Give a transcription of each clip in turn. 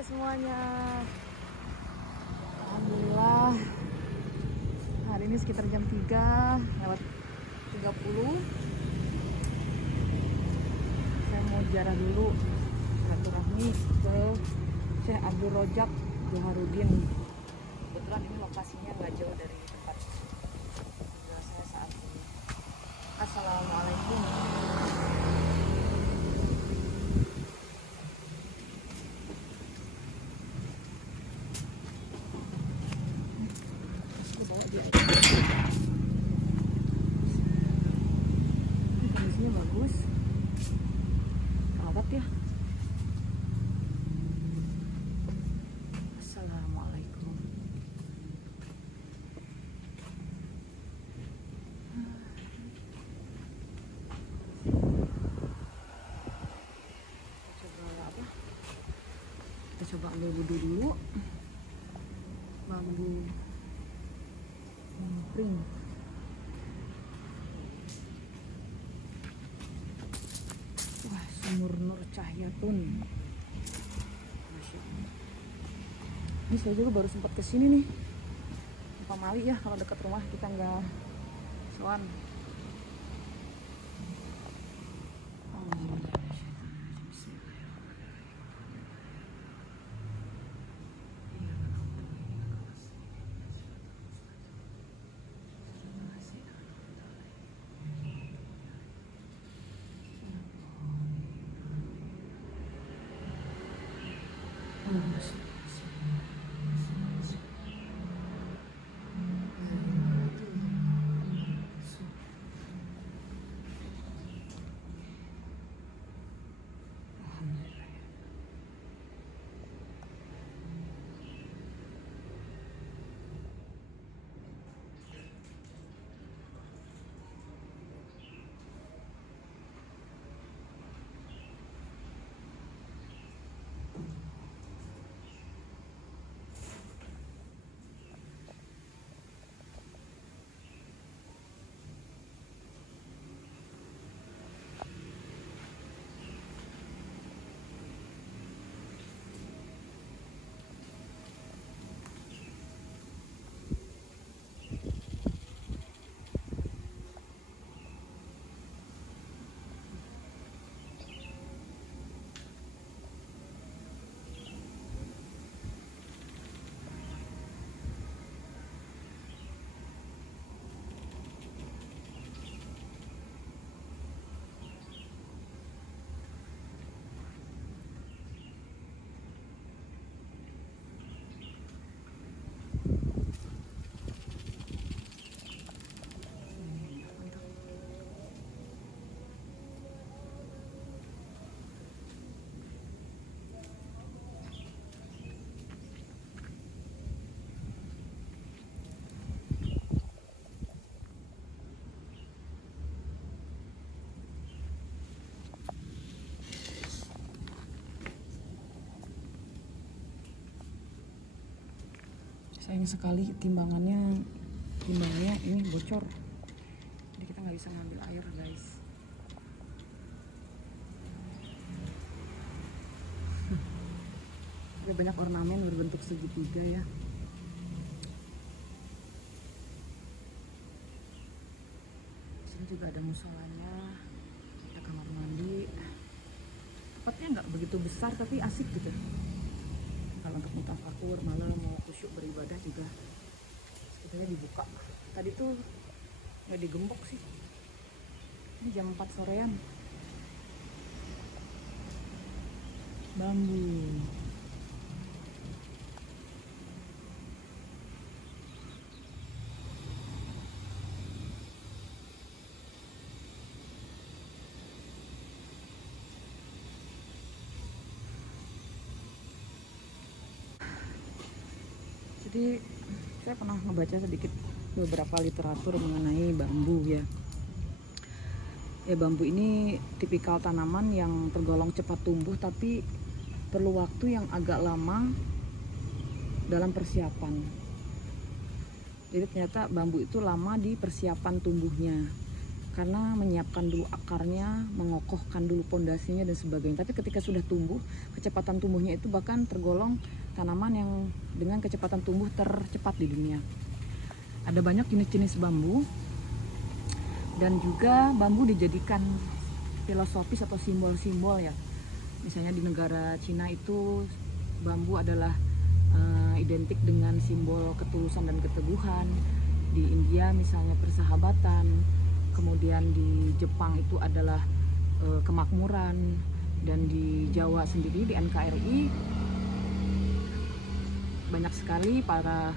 Hai semuanya. Alhamdulillah hari ini sekitar jam 3:30 saya mau ziarah dulu silaturahmi ke Syekh Abdul Rojak Joharudin. Kebetulan ini lokasinya nggak jauh dari tempat tinggal saya saat ini. Assalamualaikum. Bawa dia aja. Ini kondisinya bagus. Rawat ya. Assalamualaikum. Kita coba ambil wudhu dulu. Bambu ring. Wah, sumur Nur Cahyatun. Masya Allah. Ini saya juga baru sempat kesini nih. Pak Mali ya, kalau dekat rumah kita nggak soan. Sayang sekali timbangannya ini bocor, jadi kita nggak bisa ngambil air guys. Ada banyak ornamen berbentuk segitiga ya. Sini juga ada musolanya, ada kamar mandi. Tempatnya nggak begitu besar tapi asik gitu. Kalau untuk mutafakur malam mau khusyuk beribadah juga sekitarnya dibuka. Tadi tuh nggak digembok sih. Ini jam 4 sorean. Bambu. Jadi saya pernah membaca sedikit beberapa literatur mengenai bambu ya. Bambu ini tipikal tanaman yang tergolong cepat tumbuh tapi perlu waktu yang agak lama dalam persiapan. Jadi ternyata bambu itu lama di persiapan tumbuhnya. karena menyiapkan dulu akarnya, mengokohkan dulu pondasinya dan sebagainya. Tapi ketika sudah tumbuh, kecepatan tumbuhnya itu bahkan tergolong tanaman yang dengan kecepatan tumbuh tercepat di dunia. Ada banyak jenis-jenis bambu, dan juga bambu dijadikan filosofis atau simbol-simbol ya. Misalnya di negara Cina itu bambu adalah identik dengan simbol ketulusan dan keteguhan. Di India misalnya persahabatan. Kemudian di Jepang itu adalah kemakmuran. Dan di Jawa sendiri di NKRI banyak sekali para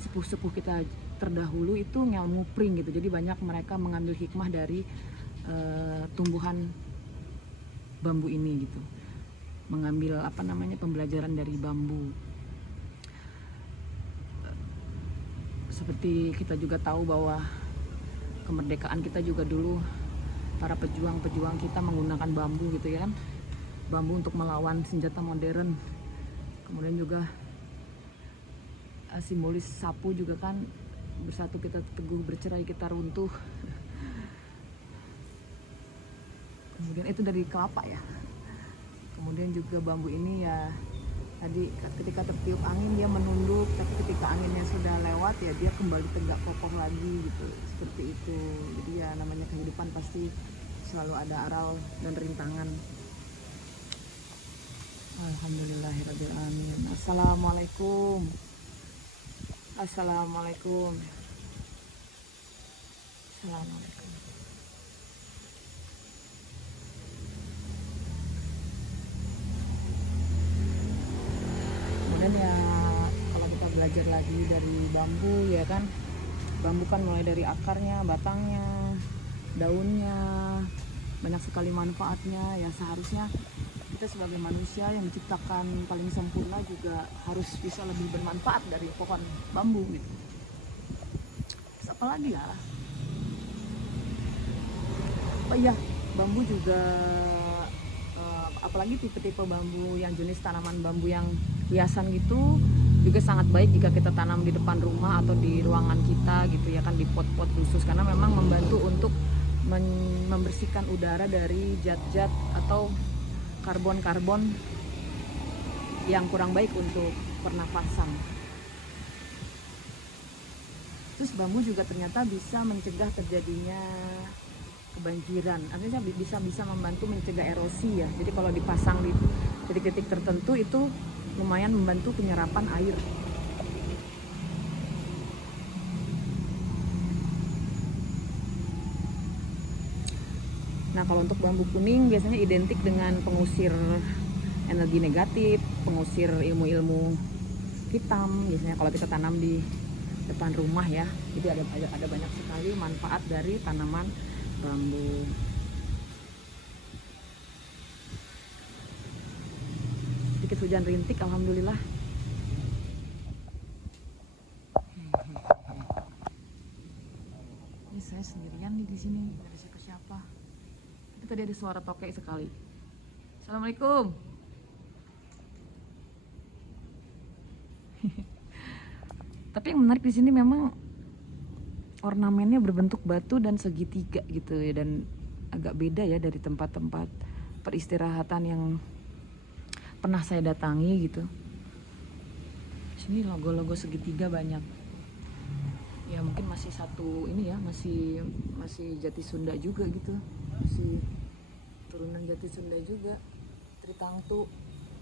sepuh-sepuh kita terdahulu itu ngupring gitu. Jadi banyak mereka mengambil hikmah dari tumbuhan bambu ini gitu, mengambil pembelajaran dari bambu. Seperti kita juga tahu bahwa kemerdekaan kita juga dulu para pejuang-pejuang kita menggunakan bambu gitu ya kan, bambu untuk melawan senjata modern. Kemudian juga simbolis sapu juga kan, bersatu kita teguh, bercerai kita runtuh. Kemudian itu dari kelapa ya. Kemudian juga bambu ini ya tadi ketika tertiup angin dia menunduk, tapi ketika anginnya sudah lewat ya dia kembali tegak kokoh lagi gitu, seperti itu. Jadi ya namanya kehidupan pasti selalu ada aral dan rintangan. Alhamdulillahirabbil alamin. Assalamualaikum. Assalamualaikum. Assalamualaikum. Kemudian ya kalau kita belajar lagi dari bambu ya kan, bambu kan mulai dari akarnya, batangnya, daunnya, banyak sekali manfaatnya. Ya seharusnya kita sebagai manusia yang menciptakan paling sempurna juga harus bisa lebih bermanfaat dari pohon bambu gitu. Terus apa lagi ya? Oh iya, bambu juga apalagi tipe-tipe bambu yang jenis tanaman bambu yang hiasan gitu juga sangat baik jika kita tanam di depan rumah atau di ruangan kita gitu ya kan, di pot-pot khusus, karena memang membantu untuk membersihkan udara dari zat-zat atau karbon-karbon yang kurang baik untuk pernafasan. Terus bambu juga ternyata bisa mencegah terjadinya kebanjiran, artinya bisa membantu mencegah erosi ya. Jadi kalau dipasang di titik-titik tertentu itu lumayan membantu penyerapan air. Nah kalau untuk bambu kuning biasanya identik dengan pengusir energi negatif, pengusir ilmu-ilmu hitam. Biasanya kalau kita tanam di depan rumah ya, jadi ada banyak sekali manfaat dari tanaman bambu. Sedikit hujan rintik, alhamdulillah. Ini saya sendirian nih di sini, nggak ada siapa-siapa. Tapi tadi ada suara tokek sekali. Assalamualaikum. Tapi yang menarik di sini memang ornamennya berbentuk batu dan segitiga gitu ya, dan agak beda ya dari tempat-tempat peristirahatan yang pernah saya datangi gitu. Sini logo-logo segitiga banyak. Ya mungkin masih satu ini ya, masih Jati Sunda juga gitu. Masih turunan Jati Sunda juga. Tritangtu,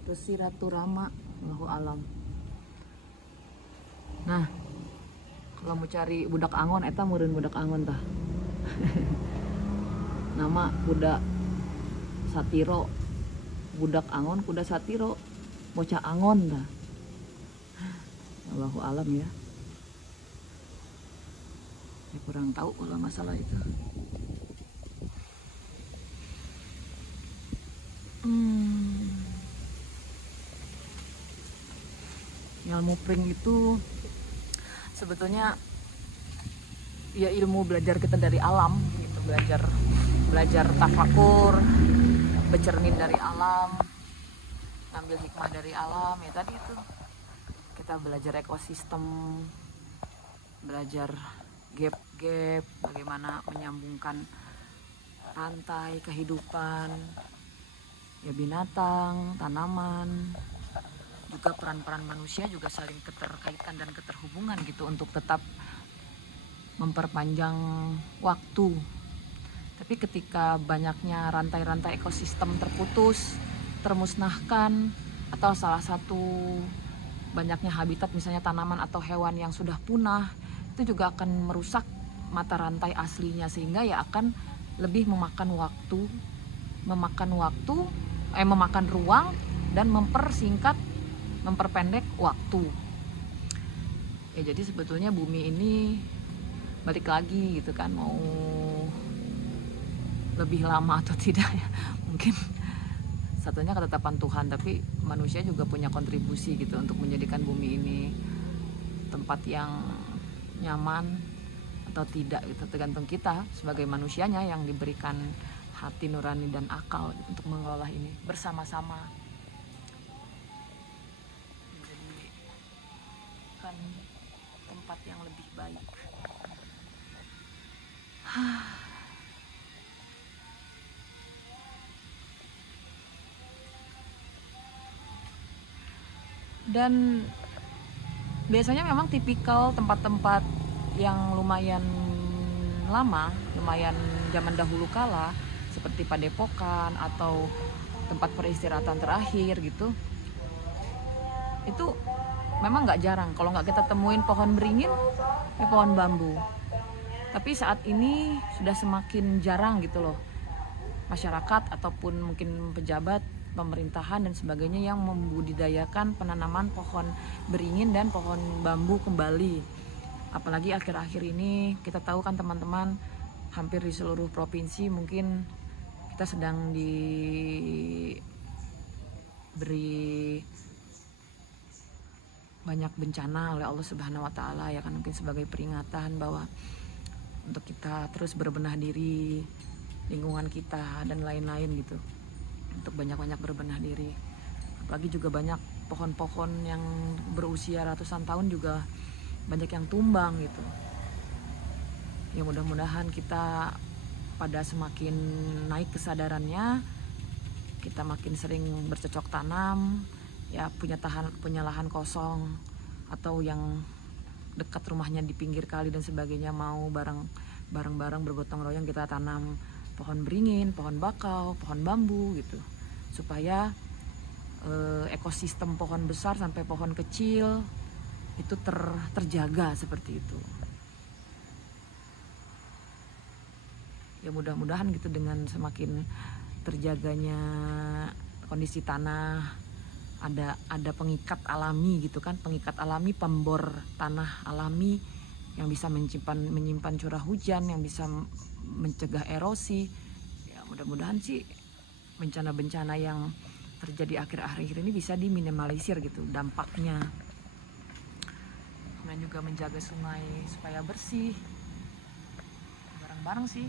Resi Ratu Rama, Allahu alam. Nah, kalau mau cari budak angon, eta meureun budak angon tah. Nama kuda Satiro, budak angon kuda Satiro, bocah angon tah. Allahu alam ya. Saya kurang tahu kalau masalah itu. Ngupring itu sebetulnya ya ilmu belajar kita dari alam gitu, belajar tafakur, bercermin dari alam, ngambil hikmah dari alam ya. Tadi itu kita belajar ekosistem, belajar gap bagaimana menyambungkan rantai kehidupan, ya binatang, tanaman, juga peran-peran manusia juga saling keterkaitan dan keterhubungan gitu untuk tetap memperpanjang waktu. Tapi ketika banyaknya rantai-rantai ekosistem terputus, termusnahkan, atau salah satu banyaknya habitat misalnya tanaman atau hewan yang sudah punah, itu juga akan merusak mata rantai aslinya, sehingga ya akan lebih memakan ruang dan memperpendek waktu. Ya jadi sebetulnya bumi ini balik lagi gitu kan, mau lebih lama atau tidak ya mungkin satunya ketetapan Tuhan, tapi manusia juga punya kontribusi gitu untuk menjadikan bumi ini tempat yang nyaman atau tidak gitu, tergantung kita sebagai manusianya yang diberikan hati nurani dan akal gitu, untuk mengelola ini bersama-sama. Menjadikan tempat yang lebih baik. Dan biasanya memang tipikal tempat-tempat yang lumayan lama, lumayan zaman dahulu kala, seperti Padepokan atau tempat peristirahatan terakhir gitu, itu memang nggak jarang kalau nggak kita temuin pohon beringin ya pohon bambu. Tapi saat ini sudah semakin jarang gitu loh masyarakat ataupun mungkin pejabat pemerintahan dan sebagainya yang membudidayakan penanaman pohon beringin dan pohon bambu kembali. Apalagi akhir-akhir ini kita tahu kan teman-teman, hampir di seluruh provinsi mungkin kita sedang diberi banyak bencana oleh Allah Subhanahu wa Ta'ala ya kan, mungkin sebagai peringatan bahwa untuk kita terus berbenah diri, lingkungan kita dan lain-lain gitu, untuk banyak-banyak berbenah diri. Apalagi juga banyak pohon-pohon yang berusia ratusan tahun juga banyak yang tumbang gitu. Ya mudah-mudahan kita pada semakin naik kesadarannya, kita makin sering bercocok tanam, ya punya lahan kosong atau yang dekat rumahnya di pinggir kali dan sebagainya, mau bareng-bareng bergotong royong kita tanam pohon beringin, pohon bakau, pohon bambu gitu, supaya ekosistem pohon besar sampai pohon kecil itu terjaga seperti itu. Ya mudah-mudahan gitu, dengan semakin terjaganya kondisi tanah, ada pengikat alami gitu kan, pengikat alami, pembor tanah alami yang bisa menyimpan curah hujan, yang bisa mencegah erosi. Ya mudah-mudahan sih bencana-bencana yang terjadi akhir-akhir ini bisa diminimalisir gitu dampaknya. Dan juga menjaga sungai supaya bersih, bareng-bareng sih,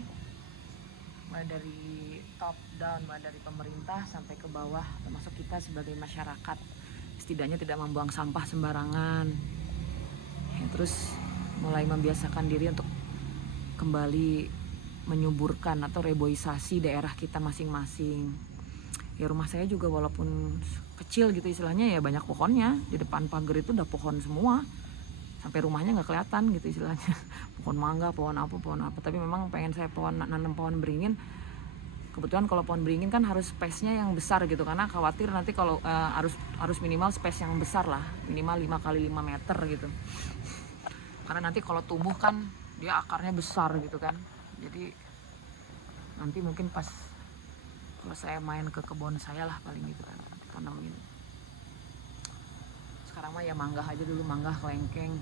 mulai dari top down, mulai dari pemerintah sampai ke bawah, termasuk kita sebagai masyarakat, setidaknya tidak membuang sampah sembarangan ya, terus mulai membiasakan diri untuk kembali menyuburkan atau reboisasi daerah kita masing-masing. Ya rumah saya juga walaupun kecil gitu istilahnya, ya banyak pohonnya, di depan pagar itu udah pohon semua, sampai rumahnya nggak kelihatan gitu istilahnya. Pohon mangga, pohon apa, tapi memang pengen saya nanam pohon beringin. Kebetulan kalau pohon beringin kan harus space-nya yang besar gitu, karena khawatir nanti kalau harus minimal space yang besar lah, minimal 5 kali 5 meter gitu. Karena nanti kalau tumbuh kan dia akarnya besar gitu kan. Jadi nanti mungkin pas kalau saya main ke kebun saya lah paling gitu kan, tanamin. Sekarang mah ya mangga aja dulu, mangga, kelengkeng.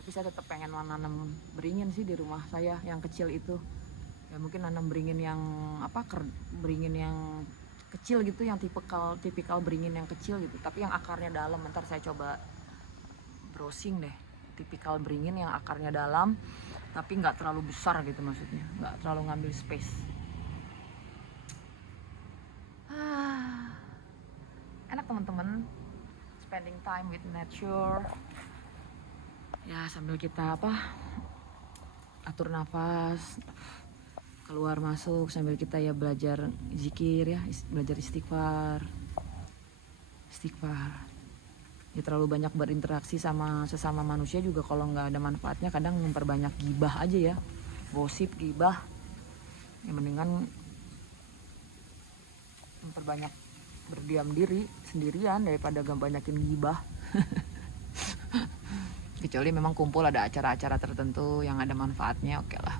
Tapi saya tetap pengen nanam beringin sih di rumah saya yang kecil itu. Ya mungkin nanam beringin yang beringin yang kecil gitu, yang tipikal beringin yang kecil gitu, tapi yang akarnya dalam. Ntar saya coba browsing deh, tipikal beringin yang akarnya dalam tapi nggak terlalu besar gitu, maksudnya nggak terlalu ngambil space. Enak teman-teman, spending time with nature ya, sambil kita atur nafas, keluar masuk sambil kita ya belajar zikir ya, belajar istighfar. Ya terlalu banyak berinteraksi sama sesama manusia juga kalau nggak ada manfaatnya, kadang memperbanyak gibah aja ya, gosip, gibah. Ya mendingan memperbanyak berdiam diri sendirian daripada gak banyakin gibah. Kecuali memang kumpul ada acara-acara tertentu yang ada manfaatnya, oke lah.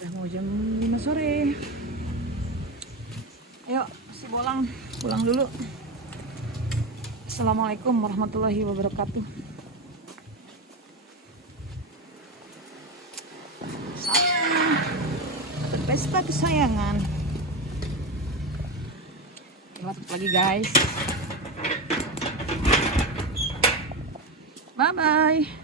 Sudah mau jam 5 sore. Ayo, si Bolang pulang dulu. Assalamualaikum warahmatullahi wabarakatuh. Sayang, berpesta kesayangan. Masuk lagi guys. Bye bye.